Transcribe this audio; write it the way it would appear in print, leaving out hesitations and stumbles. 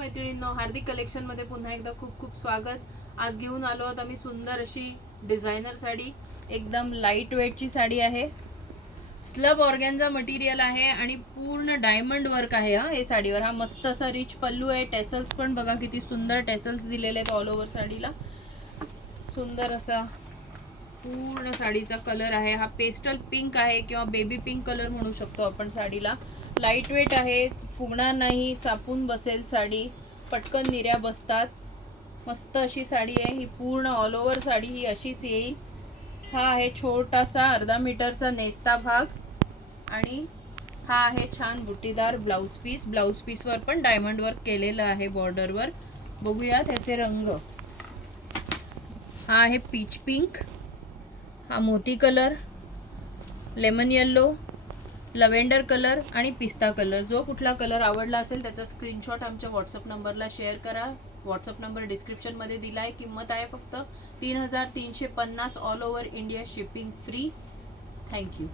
मैत्रिणींनो, हार्दिक कलेक्शन मध्ये पुन्हा एकदा खूप खूप स्वागत. आज घेऊन आलो आहोत आम्ही सुंदर अशी डिझायनर साडी. एकदम लाईट वेटची साडी आहे. स्लब ऑर्गॅन्झा मटेरियल आहे आणि पूर्ण डायमंड वर्क आहे हे साडीवर. हा मस्त असा रिच पल्लू आहे. टेसल्स पण बघा किती सुंदर टेसल्स दिलेले आहेत ऑल ओव्हर साडीला. सुंदर असा पूर्ण साडीचा कलर आहे. हा पेस्टल पिंक आहे किंवा बेबी पिंक कलर म्हणू शकतो आपण साडीला. लाईट वेट आहे, फुगणार नाही, चापून बसेल साडी, पटकन निर्या बसतात. मस्त अशी साडी आहे ही. पूर्ण ऑल ओव्हर साडी ही अशीच येईल. हा आहे छोटासा अर्धा मीटरचा नेस्ता भाग आणि हा आहे छान बुटीदार ब्लाउज पीस. ब्लाउज पीसवर पण डायमंड वर्क केलेलं आहे बॉर्डरवर. बघूया त्याचे रंग. हा आहे पीच पिंक, हा मोती colour, lemon yellow, lavender colour आणि पिस्ता कलर. जो कुठला कलर आवडला असेल त्याचा स्क्रीनशॉट आमच्या व्हॉट्सअप नंबरला शेअर करा. व्हॉट्सअप नंबर डिस्क्रिप्शनमध्ये दिला आहे. किंमत आहे फक्त 3350 all over India, shipping free. Thank you.